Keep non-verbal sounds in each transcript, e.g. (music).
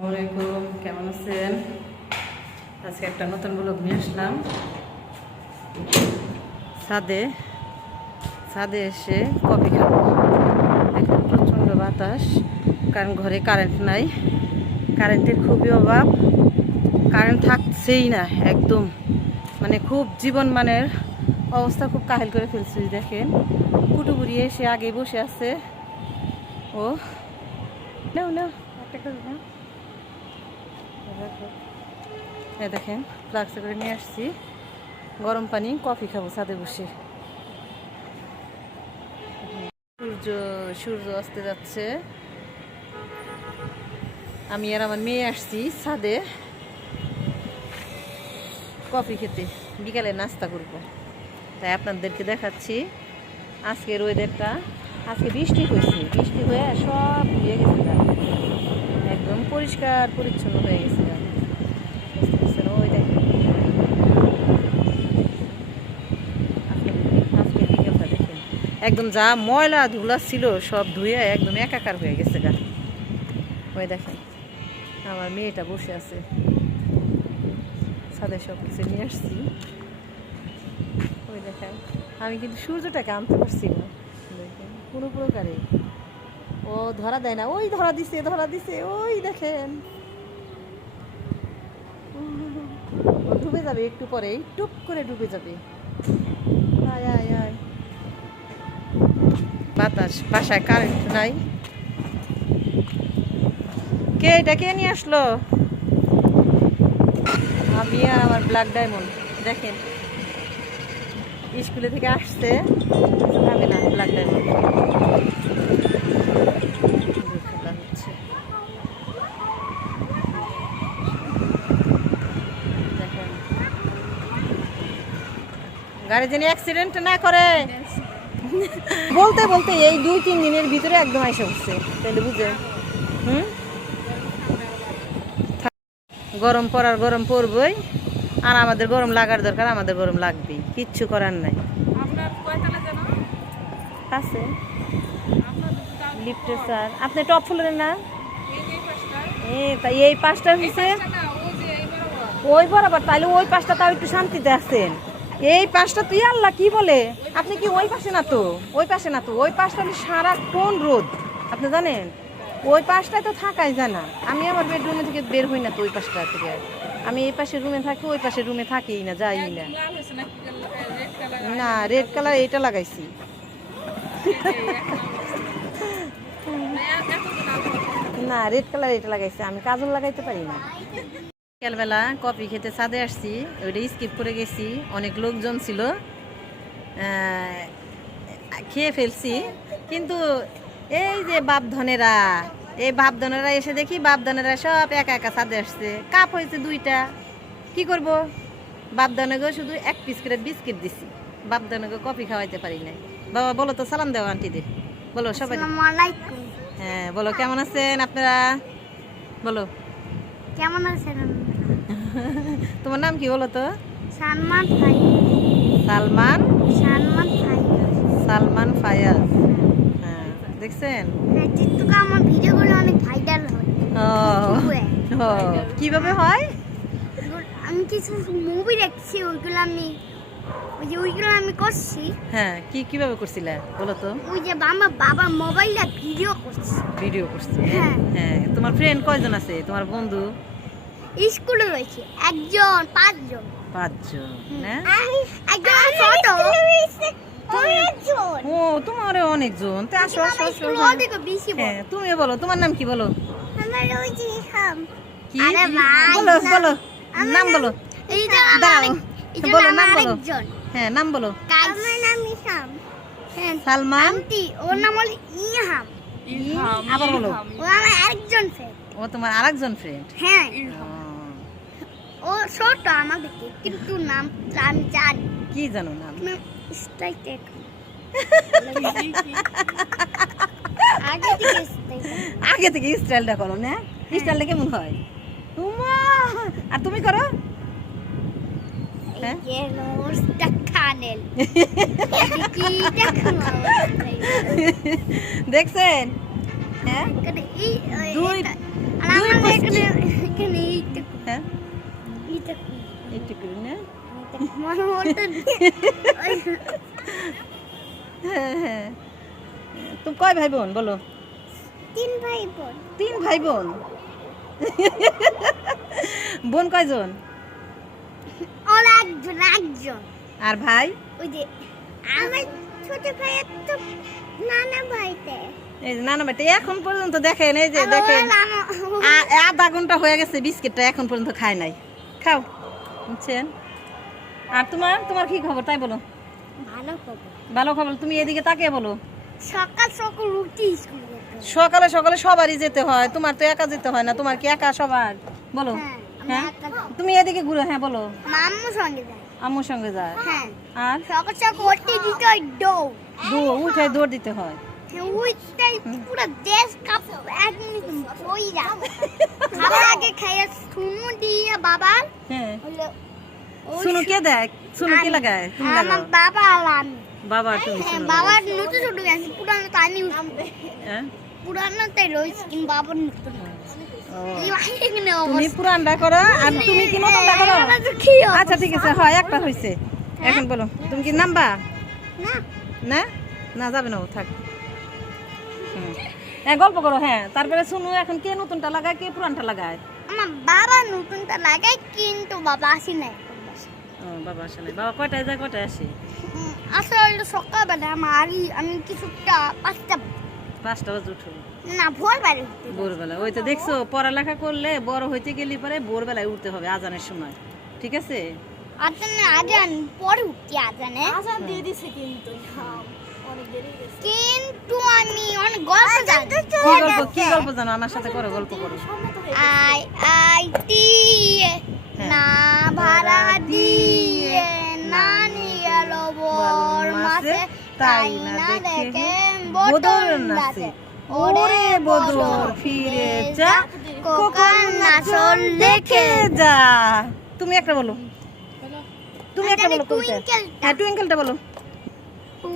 আসসালামাইকুম কেমন আছেন? আজকে একটা নতুন ব্লগ নিয়ে আসলাম। ছাদে ছাদে এসে কফি খাব। এখন প্রচণ্ড বাতাস। কারণ ঘরে কারেন্ট নাই। কারেন্টের খুবই অভাব। কারেন্ট থাকছেই না, একদম। মানে খুব জীবন মানের অবস্থা খুব কাহিল করে ফেলছি দেখেন। কুটুবুড়ি এসে আগে বসে আছে। ও, নাও নাও, একটা এই দেখেন, ফ্লাক্সে করে নিয়ে আসছি। গরম পানি, কফি খাব, ছাদে বসে। সূর্য সূর্য অস্তে যাচ্ছে। আমি আর আমার মেয়ে আসছি ছাদে। কফি খেতে। বিকালে নাস্তা করব। তাই আপনাদেরকে দেখাচ্ছি আজকের ওয়েদারটা আজকে বৃষ্টি হয়েছে। বৃষ্টি হয়ে সব ধুয়ে গেছে একদম পরিষ্কার পরিচ্ছন্ন হয়ে গেছে গা। বুঝতে পারছেন? ওই দেখেন আজকে- আজকে বিকেলটা দেখেন একদম যা ময়লা ধুলা ছিল, সব ধুয়ে একদম একাকার হয়ে গেছে গা। ওই দেখেন, আমার মেয়েটা বসে আছে। ছাদে সব কিছু নিয়ে আসছি। ওই দেখেন, আমি কিন্তু সূর্যটাকে আনতে পারছি না। কোনো প্রকারে। ও ধরা দেয় না, ওই ধরা দিছে ধরা দিছে, ওই দেখেন। ডুবে যাবে একটু পরেই, টুপ করে ডুবে যাবে। আয় আয়। বাতাস, বাসায় কারেন্ট নাই। কে এটা কে নিয়ে আসলো? আমি আর আমার ব্ল্যাক ডায়মন্ড দেখেন। স্কুলে থেকে আসছে ভাবে না ব্ল্যাক ডায়মন্ড গাড়ি যেন অ্যাক্সিডেন্ট না করে বলতে বলতে এই দুই তিন দিনের ভিতরে একদম এসে উঠছে তাহলে বুঝে? হুম? গরম পড়ার গরম পড়বই আর আমাদের গরম লাগার দরকার আমাদের গরম লাগবেই কিচ্ছু করার নাই। আছে। লিফটের স্যার। আপনি টপ ফ্লোরে না? এই পাঁচটা পাঁচটা হয়েছে ওই বরাবর। তাহলে ওই পাশটা তাও একটু শান্তিতে আছেন। এই পাশটা তুই আল্লাহ কি বলে? আপনি কি ওই পাশে না তো? ওই পাশে না তো? ওই পাশটা হলে সারাক্ষণ রোদ। আপনি জানেন? ওই পাশটায় তো থাকাই যায় না। আমি আমার বেডরুমে থেকে বের হই না তো ওই পাশটা থেকে। আমি এই পাশে রুমে থাকি, ওই পাশে রুমে থাকি না, যাই না। না রেড কালার এটা লাগাইছি। না রেড কালার এটা লাগাইছি। আমি কাজল লাগাইতে পারি না। বিকালবেলা কফি খেতে ছাদে আসছি ওইটা স্কিপ করে গেছি অনেক লোকজন ছিল। খেয়ে ফেলছি। কিন্তু এই যে বাপধনেরা এই বাপধনেরা এসে দেখি বাপধনেরা সব একা একা ছাদে আসছে। কাপ হয়েছে দুইটা। কি করব? বাপধনেগো শুধু এক পিস করে বিস্কিট দিছি। বাপধনেগো কফি খাওয়াইতে পারি নাই। বাবা বলো তো সালাম দেওয়া আন্টিদের। বলো সবাই। হ্যাঁ বলো কেমন আছেন আপনারা? বলো। কেমন আছেন? (laughs) তোমার নাম কি বলো তো? সালমান সালমান? সালমান সালমান ফায়াজ। হ্যাঁ। দেখছেন? হ্যাঁ আমার ভিডিওগুলো অনেক ভাইরাল হয়। ও কীভাবে হয়? আমি কিছু মুভি দেখছি ওইগুলো আমি ওই যে ওইগুলো আমি করছি। হ্যাঁ কি কীভাবে করছিলে? বলো তো। ওই যে আমার বাবা মোবাইলে ভিডিও করছে। ভিডিও করছি। হ্যাঁ। হ্যাঁ তোমার ফ্রেন্ড কয়জন আছে? তোমার বন্ধু? স্কুলে রয়েছে। একজন পাঁচজন। পাঁচজন হ্যাঁ একজন ছোট। অনেকজন। ও তোমার অনেকজন। তো আসো আসো আসো হ্যাঁ। তুমি বলো তোমার নাম কি বলো? আমার ওই হাম কি? বলো বলো। নাম বলো। এই দাঁড়াও। আরেক- এই যে বলো, নাম বলো। আরেকজন। হ্যাঁ নাম বলো। আমার নাম ইহাম হ্যাঁ আন্টি ওর নাম হলো ইহাম আবার বলো। ও আমার আরেকজন ফ্রেন্ড ও তোমার আরেকজন ফ্রেন্ড হ্যাঁ। ও ছোট আমাদের থেকে, কিন্তু নাম আমি জানি। কি জানো নাম? নাম আগে থেকে আগে থেকে স্টাইলটা করো না? স্টাইলটা কেমন হয়? উমা! আর তুমি করো? হ্যাঁ? দেখছেন? হ্যাঁ? দুই একটু করে না হ্যাঁ? হ্যাঁ তুমি কয় ভাই বোন বলো? তিন ভাই বোন তিন ভাই বোন বোন কয়জন একজন একজন। আর ভাই? ওই যে আমার ছোট ভাইয়ের তো নানা ভাইতে। এই যে নানা বেটা এখন পর্যন্ত দেখেন এই যে দেখেন। আধা ঘণ্টা হয়ে গেছে বিস্কিটটা এখন পর্যন্ত খায় নাই। খাও। বুঝছেন? আর তোমার? তোমার কি খবর? তাই বলো। ভালো খবর। ভালো খবর। তুমি এদিকে তাকিয়ে বলো। সকাল সকাল উঠি স্কুল সকালে সকালে সবারই যেতে হয়। তোমার তো একা যেতে হয় না। তোমার কি একা সবার? বলো। হ্যাঁ হ্যাঁ। তুমি এদিকে ঘুরো। হ্যাঁ বলো। মাম্মুর সঙ্গে যাই আম্মুর সঙ্গে যায়। হ্যাঁ। আর? সকাল সকাল উঠতে দিতে হয় দৌড়। দৌড় উঠে দৌড় দিতে হয়। উঠতেই পুরো দেশ কাপ এক মিনিট খাবার আগে খাইয়ে শুনু দিয়ে বাবার হলো ওই শুনু কে দেখ শুনু কি লাগায় তুমি আমার বাবা আর বাবা তুমি নতুন ছোট গেছে পুরানো তো আমি পুরানো তাই রয়েছে কিন্তু বাবার নতুন ও। এই এখানে তুমি পুরানটা করো আর তুমি কি নতুনটা করো? আচ্ছা ঠিক আছে হয় একটা হয়েছে এখন বলো তুমি কি নামবা? না। না? না যাবে না ও থাক। হ্যাঁ গল্প করো হ্যাঁ। তারপরে শুনু এখন কে নতুনটা লাগায় কে পুরানটা লাগায়? আমার বাবা নতুনটা লাগায় কিন্তু বাবা আসি বাসায়। ও বাবা আসলে বাবা কয়টায় যায় কয়টায় আসে? আসলে সকালবেলা আমার আমি কিছুটা পাঁচটা পাঁচটা বাজে উঠো। না ভোর বাড়ি ভোরবেলা। ওই তো দেখছ পড়ালেখা করলে বড় হইতে গেলে পরে ভোরবেলায় উঠতে হবে আজানের সময়। ঠিক আছে? আজানে আমি পরে উঠি আজানে। আজান দিয়ে দিছে কিন্তু কিন্তু আমি অনেক গল্প জানি। কি গল্প কি গল্প জানো? আমার সাথে করো গল্প করো। আই আই টি হ্যাঁ। না ভাড়া দিয়ে না নিয়ে মাসে তাই না দেখে নাচে। ওরে বদর ফিরে যা কোকার নাচল দেখে যা। তুমি একটা বলো। তুমি একটা বলো কবিতা হ্যাঁ টুইঙ্কেলটা বলো।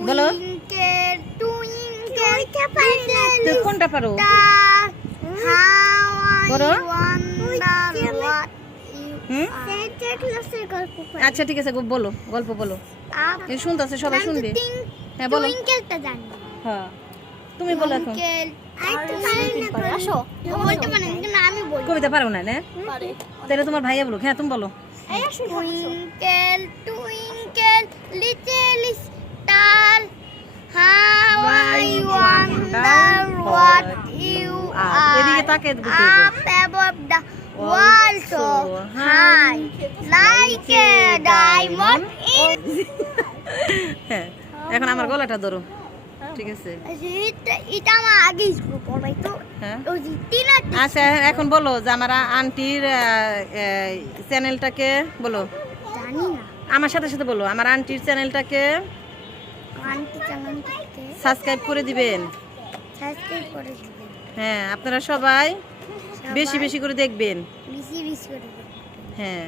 বলো। কোনটা পারো. আচ্ছা ঠিক আছে বলো গল্প বলো। শুনতেছে সবাই শুনবে? হ্যাঁ বলো। হ্যাঁ তুমি বলো এখন। কবিতা পারো না না তাহলে তোমার ভাইয়া বলো। হ্যাঁ তুমি বলো। Twinkle twinkle little you are আর এদিকে তাকিয়ে বলতে হবে। up above the world so high like a diamond in (laughs) হ্যাঁ এখন আমার গলাটা ধরো। ঠিক আছে। এটা এটা আমার আগে স্কুল পড়াই তো। হ্যাঁ। আচ্ছা এখন বলো যে আমার আন্টির চ্যানেলটাকে বলো। জানি না। আমার সাথে সাথে বলো আমার আন্টির চ্যানেলটাকে সাবস্ক্রাইব করে দিবেন? সাবস্ক্রাইব করে দিবেন। হ্যাঁ আপনারা সবাই বেশি বেশি করে দেখবেন। বেশি বেশি করে হ্যাঁ।